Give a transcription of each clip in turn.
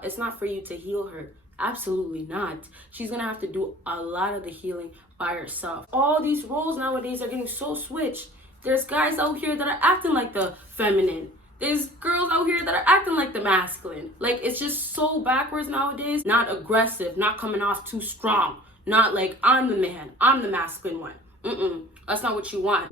It's not for you to heal her. Absolutely not. She's gonna have to do a lot of the healing by herself. All these roles nowadays are getting so switched. There's guys out here that are acting like the feminine. There's girls out here that are acting like the masculine. Like, it's just so backwards nowadays. Not aggressive, not coming off too strong. Not like, I'm the man, I'm the masculine one. That's not what you want.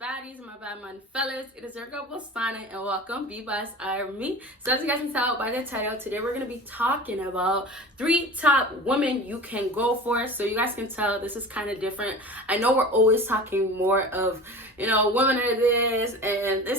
Baddies, my bad man fellas, it is your girl Bosana and welcome BBossArmy. So as you guys can tell by the title, today we're going to be talking about 3 top women you can go for. So you guys can tell this is kind of different. I know we're always talking more of, women are this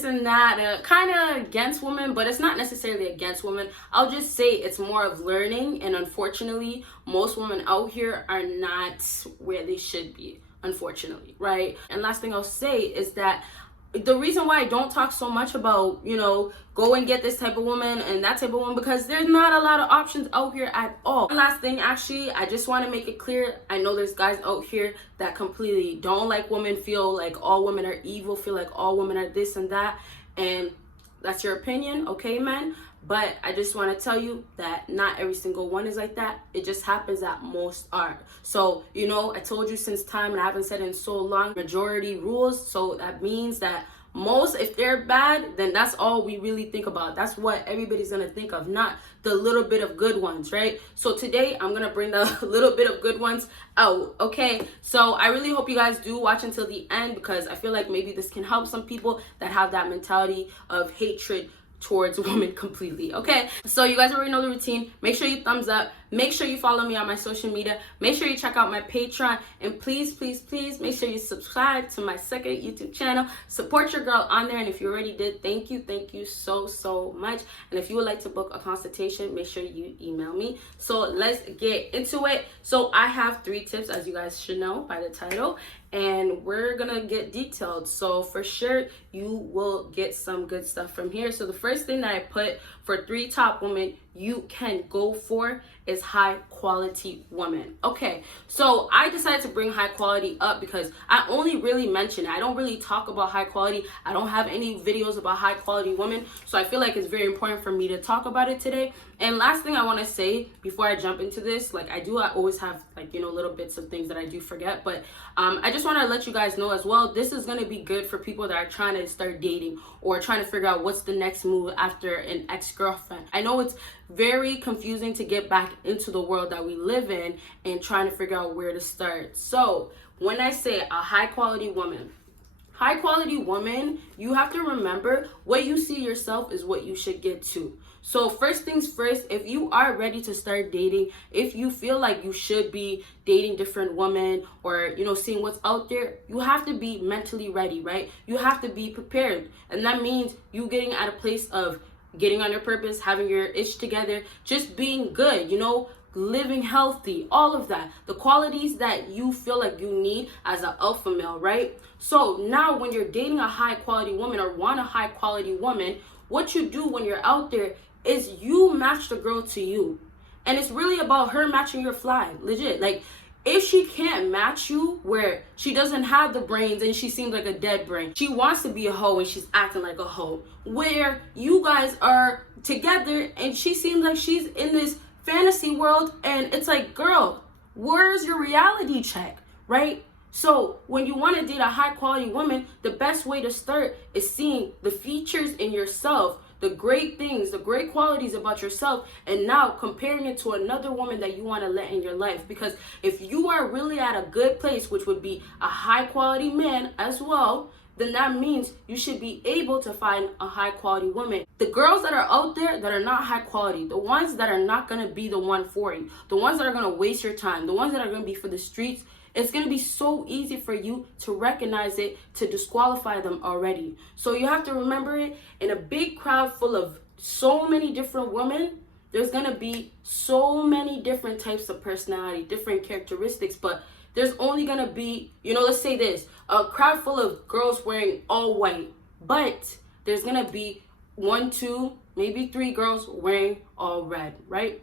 and that, kind of against women, but it's not necessarily against women. I'll just say it's more of learning, and unfortunately most women out here are not where they should be. Unfortunately, right? And last thing I'll say is that the reason why I don't talk so much about, go and get this type of woman and that type of woman, because there's not a lot of options out here at all. And last thing, actually, I just want to make it clear. I know there's guys out here that completely don't like women, feel like all women are evil, feel like all women are this and that. And that's your opinion, okay, man? But I just want to tell you that not every single one is like that. It just happens that most are. So, I told you since time, and I haven't said it in so long, majority rules. So that means that most, if they're bad, then that's all we really think about. That's what everybody's going to think of, not the little bit of good ones, right? So today I'm going to bring the little bit of good ones out, okay? So I really hope you guys do watch until the end, because I feel like maybe this can help some people that have that mentality of hatred towards women completely, okay? So you guys already know the routine. Make sure you thumbs up. Make sure you follow me on my social media. Make sure you check out my Patreon. And please, please, please make sure you subscribe to my second YouTube channel. Support your girl on there. And if you already did, thank you so much. And if you would like to book a consultation, make sure you email me. So let's get into it. So I have 3 tips, as you guys should know by the title, and we're gonna get detailed. So for sure you will get some good stuff from here. So the first thing that I put for 3 top women you can go for is high quality women. Okay, so I decided to bring high quality up because I only really mention it. I don't really talk about high quality. I don't have any videos about high quality women, so I feel like it's very important for me to talk about it today. And last thing I want to say before I jump into this, I always have little bits of things that I do forget, but I just want to let you guys know as well, this is going to be good for people that are trying to start dating or trying to figure out what's the next move after an ex-girlfriend. I know it's very confusing to get back into the world that we live in and trying to figure out where to start. So when I say a high quality woman, you have to remember what you see yourself is what you should get to. So first things first, if you are ready to start dating, if you feel like you should be dating different women or, seeing what's out there, you have to be mentally ready, right? You have to be prepared. And that means you getting at a place of getting on your purpose, having your itch together, just being good, living healthy, all of that. The qualities that you feel like you need as an alpha male, right? So now when you're dating a high quality woman or want a high quality woman, what you do when you're out there is you match the girl to you. And it's really about her matching your fly, legit. If she can't match you where she doesn't have the brains and she seems like a dead brain, she wants to be a hoe and she's acting like a hoe, where you guys are together and she seems like she's in this fantasy world, and it's like, girl, where's your reality check, right? So when you want to date a high quality woman, the best way to start is seeing the features in yourself, the great things, the great qualities about yourself, and now comparing it to another woman that you want to let in your life. Because if you are really at a good place, which would be a high quality man as well, then that means you should be able to find a high quality woman. The girls that are out there that are not high quality, the ones that are not going to be the one for you, the ones that are going to waste your time, the ones that are going to be for the streets, it's going to be so easy for you to recognize it, to disqualify them already. So you have to remember it, in a big crowd full of so many different women, there's going to be so many different types of personality, different characteristics, but there's only going to be, let's say this, a crowd full of girls wearing all white, but there's going to be 1, 2, maybe 3 girls wearing all red, right?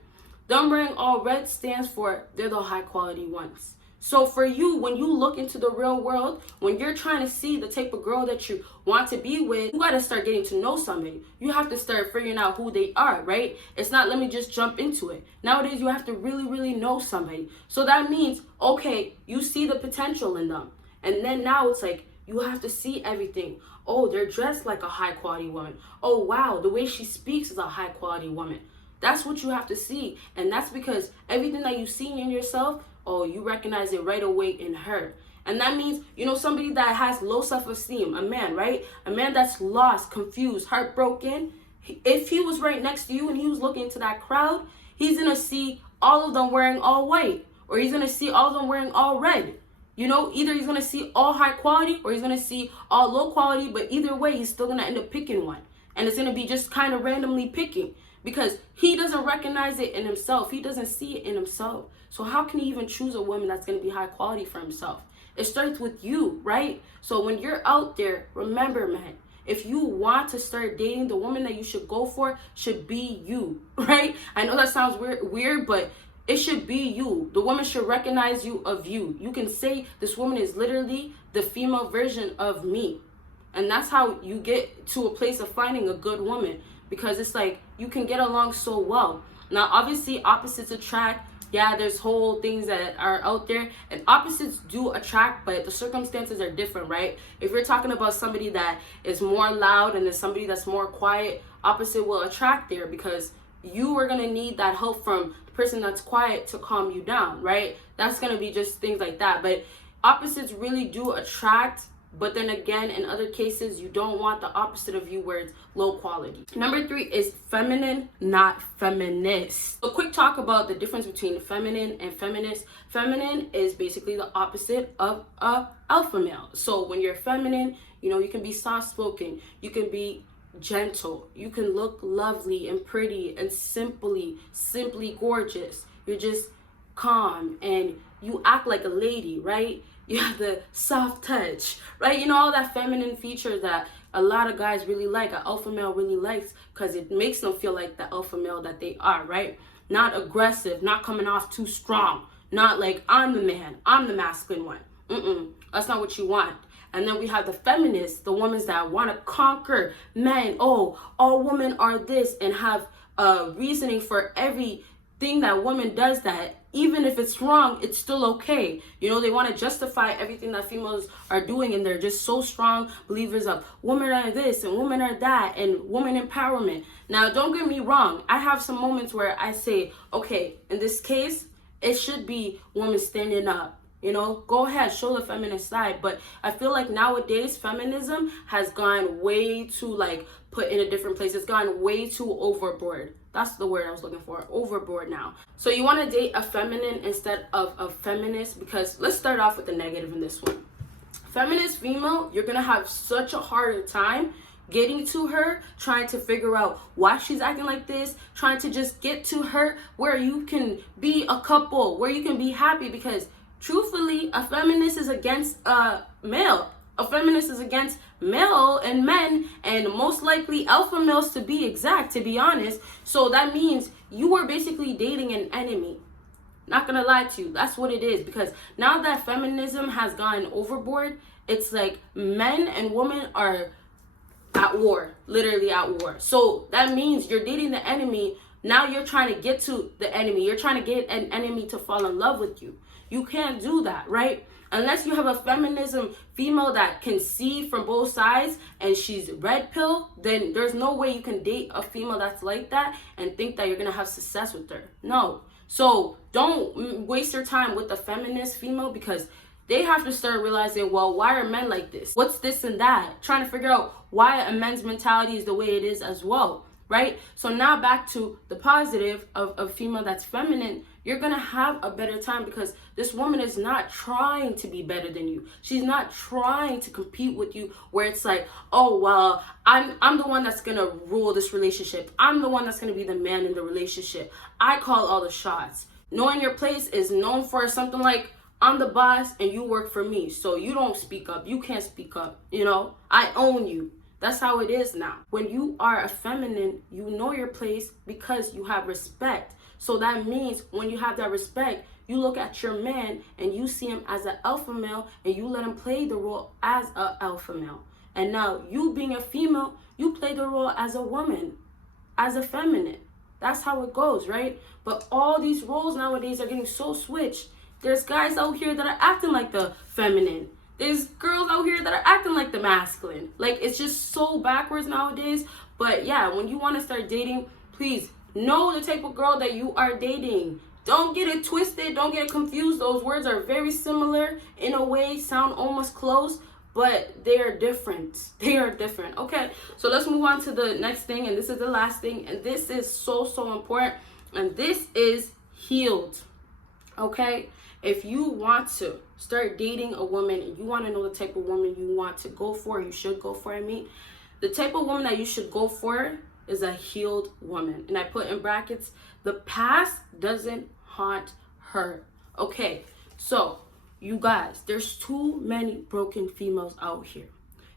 Them wearing all red stands for they're the high quality ones. So for you, when you look into the real world, when you're trying to see the type of girl that you want to be with, you got to start getting to know somebody. You have to start figuring out who they are, right? It's not, let me just jump into it. Nowadays, you have to really, really know somebody. So that means, okay, you see the potential in them. And then now it's like, you have to see everything. Oh, they're dressed like a high quality woman. Oh, wow, the way she speaks is a high quality woman. That's what you have to see. And that's because everything that you see in yourself, oh, you recognize it right away in her. And that means, somebody that has low self-esteem, a man, right? A man that's lost, confused, heartbroken. If he was right next to you and he was looking into that crowd, he's going to see all of them wearing all white, or he's going to see all of them wearing all red. Either he's going to see all high quality or he's going to see all low quality, but either way, he's still going to end up picking one. And it's going to be just kind of randomly picking, because he doesn't recognize it in himself. He doesn't see it in himself. So how can he even choose a woman that's going to be high quality for himself? It starts with you, right? So when you're out there, remember, man, if you want to start dating, the woman that you should go for should be you, right? I know that sounds weird, but it should be you. The woman should recognize you of you. You can say, this woman is literally the female version of me. And that's how you get to a place of finding a good woman, because it's like you can get along so well. Now, obviously, opposites attract. Yeah, there's whole things that are out there, and opposites do attract, but the circumstances are different, right? If you're talking about somebody that is more loud and then somebody that's more quiet, opposite will attract there, because you are going to need that help from the person that's quiet to calm you down, right? That's going to be just things like that. But opposites really do attract. But then again, in other cases, you don't want the opposite of you where it's low quality. Number 3 is feminine, not feminist. A quick talk about the difference between feminine and feminist. Feminine is basically the opposite of a alpha male. So when you're feminine, you can be soft-spoken, you can be gentle, you can look lovely and pretty and simply gorgeous. You're just calm and you act like a lady, right? You have the soft touch, right? All that feminine feature that a lot of guys really like, an alpha male really likes, because it makes them feel like the alpha male that they are, right? Not aggressive, not coming off too strong, not like, I'm the man, I'm the masculine one. That's not what you want. And then we have the feminists, the women that want to conquer men. Oh, all women are this, and have reasoning for everything that woman does, that even if it's wrong, it's still okay. They want to justify everything that females are doing, and they're just so strong believers of women are this and women are that and woman empowerment. Now, don't get me wrong. I have some moments where I say, okay, in this case, it should be women standing up. Go ahead, show the feminist side. But I feel like nowadays feminism has gone way too, put in a different place. It's gone way too overboard. That's the word I was looking for, overboard now. So you want to date a feminine instead of a feminist, because let's start off with the negative in this one. Feminist female, you're going to have such a harder time getting to her, trying to figure out why she's acting like this, trying to just get to her where you can be a couple, where you can be happy, because truthfully, a feminist is against a male. A feminist is against male and men, and most likely alpha males, to be exact, to be honest. So that means you are basically dating an enemy. Not gonna lie to you, that's what it is. Because now that feminism has gone overboard, it's like men and women are at war, literally at war. So that means you're dating the enemy. Now you're trying to get to the enemy. You're trying to get an enemy to fall in love with you. You can't do that, right? Unless you have a feminism female that can see from both sides and she's red pill, then there's no way you can date a female that's like that and think that you're going to have success with her. No. So don't waste your time with the feminist female, because they have to start realizing, well, why are men like this? What's this and that? Trying to figure out why a men's mentality is the way it is as well, right? So now back to the positive of a female that's feminine. You're going to have a better time, because this woman is not trying to be better than you. She's not trying to compete with you, where it's like, oh, well, I'm the one that's going to rule this relationship. I'm the one that's going to be the man in the relationship. I call all the shots. Knowing your place is known for something like, I'm the boss and you work for me, so you don't speak up. You can't speak up. I own you. That's how it is now. When you are a feminine, you know your place because you have respect. So that means when you have that respect, you look at your man and you see him as an alpha male and you let him play the role as an alpha male. And now you being a female, you play the role as a woman, as a feminine. That's how it goes, right? But all these roles nowadays are getting so switched. There's guys out here that are acting like the feminine. There's girls out here that are acting like the masculine. Like, it's just so backwards nowadays. But yeah, when you want to start dating, please know the type of girl that you are dating. Don't get it twisted. Don't get it confused. Those words are very similar in a way, sound almost close, but they are different. They are different. Okay, so let's move on to the next thing, and this is the last thing, and this is so important, and this is healed. Okay, if you want to start dating a woman and you want to know the type of woman you want to go for, you should go for, the type of woman that you should go for is a healed woman. And I put in brackets, the past doesn't haunt her. Okay, so you guys, there's too many broken females out here.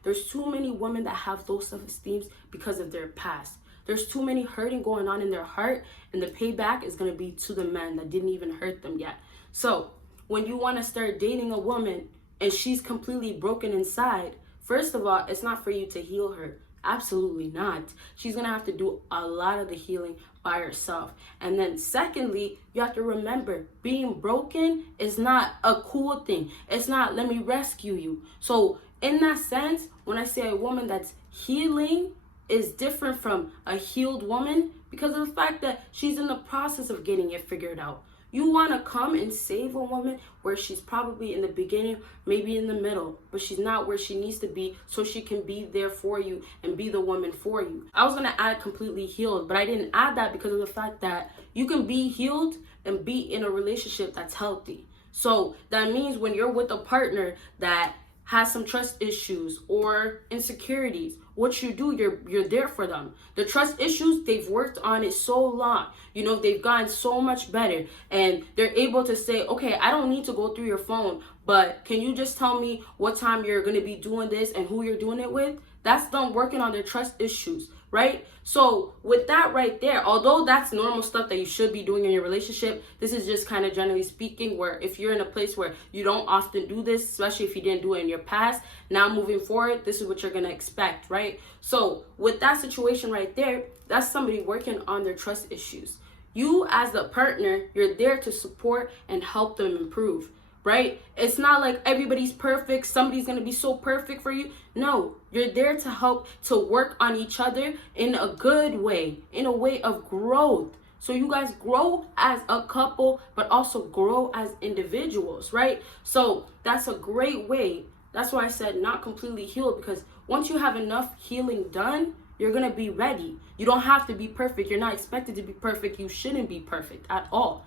There's too many women that have low self-esteem because of their past. There's too many hurting going on in their heart, and the payback is going to be to the men that didn't even hurt them yet. So when you want to start dating a woman and she's completely broken inside, first of all, it's not for you to heal her. Absolutely not. She's going to have to do a lot of the healing by herself. And then secondly, you have to remember, being broken is not a cool thing. It's not, let me rescue you. So in that sense, when I say a woman that's healing is different from a healed woman, because of the fact that she's in the process of getting it figured out. You want to come and save a woman where she's probably in the beginning, maybe in the middle, but she's not where she needs to be, so she can be there for you and be the woman for you. I was going to add completely healed, but I didn't add that because of the fact that you can be healed and be in a relationship that's healthy. So that means when you're with a partner that has some trust issues or insecurities, what you do, you're there for them. The trust issues, they've worked on it so long. You know, they've gotten so much better, and they're able to say, okay, I don't need to go through your phone, but can you just tell me what time you're going to be doing this and who you're doing it with? That's them working on their trust issues, right? So with that right there, although that's normal stuff that you should be doing in your relationship, this is just kind of generally speaking where if you're in a place where you don't often do this, especially if you didn't do it in your past, now moving forward, this is what you're going to expect, right? So with that situation right there, that's somebody working on their trust issues. You as the partner, you're there to support and help them improve, right? It's not like everybody's perfect. Somebody's going to be so perfect for you. No, you're there to help, to work on each other in a good way, in a way of growth. So you guys grow as a couple, but also grow as individuals, right? So that's a great way. That's why I said not completely healed, because once you have enough healing done, you're going to be ready. You don't have to be perfect. You're not expected to be perfect. You shouldn't be perfect at all,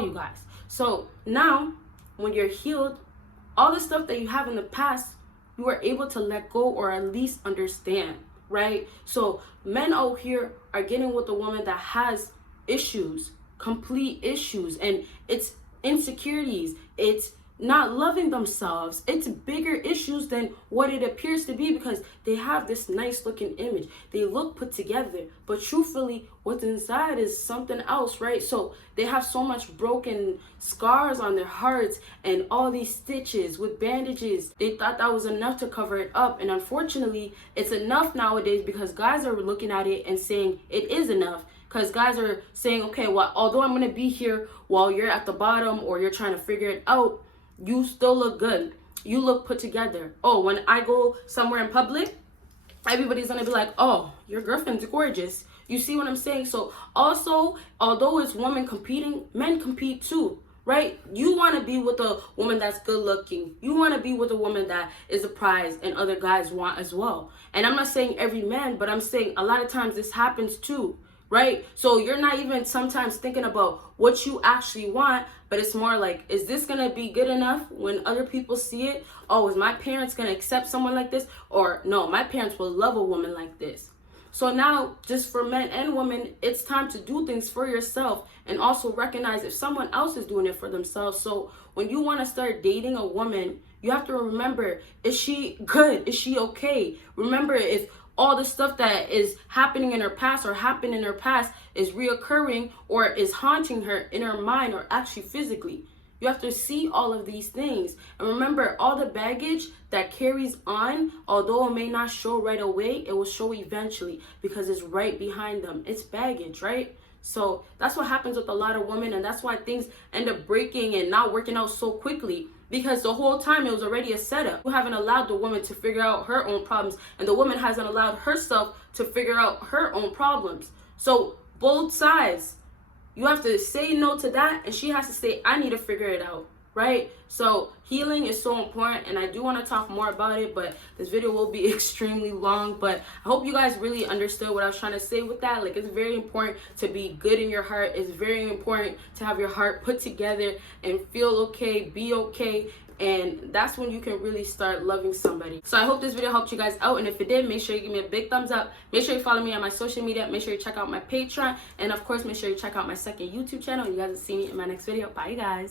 you guys. So now when you're healed, all the stuff that you have in the past, you are able to let go or at least understand, right? So men out here are getting with a woman that has issues, complete issues, and it's insecurities, it's not loving themselves. It's bigger issues than what it appears to be, because they have this nice looking image. They look put together, but truthfully, what's inside is something else, right? So they have so much broken scars on their hearts and all these stitches with bandages. They thought that was enough to cover it up. And unfortunately, it's enough nowadays because guys are looking at it and saying it is enough. Because guys are saying, okay, well, although I'm going to be here while you're at the bottom or you're trying to figure it out, you still look good. You look put together. Oh, when I go somewhere in public, everybody's going to be like, oh, your girlfriend's gorgeous. You see what I'm saying? So also, although it's women competing, men compete too, right? You want to be with a woman that's good looking. You want to be with a woman that is a prize, and other guys want as well. And I'm not saying every man, but I'm saying a lot of times this happens too, right? So you're not even sometimes thinking about what you actually want, but it's more like, is this going to be good enough when other people see it? Oh, is my parents going to accept someone like this? Or no, my parents will love a woman like this. So now, just for men and women, it's time to do things for yourself and also recognize if someone else is doing it for themselves. So when you want to start dating a woman, you have to remember, is she good? Is she okay? Remember, if all the stuff that is happening in her past or happened in her past is reoccurring or is haunting her in her mind or actually physically. You have to see all of these things. And remember, all the baggage that carries on, although it may not show right away, it will show eventually because it's right behind them. It's baggage, right? So that's what happens with a lot of women, and that's why things end up breaking and not working out so quickly, because the whole time it was already a setup. You haven't allowed the woman to figure out her own problems, and the woman hasn't allowed herself to figure out her own problems. So both sides, you have to say no to that, and she has to say, I need to figure it out, right? So healing is so important, and I do want to talk more about it, but this video will be extremely long. But I hope you guys really understood what I was trying to say with that. Like, it's very important to be good in your heart. It's very important to have your heart put together and feel okay, be okay. And that's when you can really start loving somebody. So I hope this video helped you guys out, and if it did, make sure you give me a big thumbs up. Make sure you follow me on my social media. Make sure you check out my Patreon, and of course make sure you check out my second YouTube channel. You guys will see me in my next video. Bye, you guys.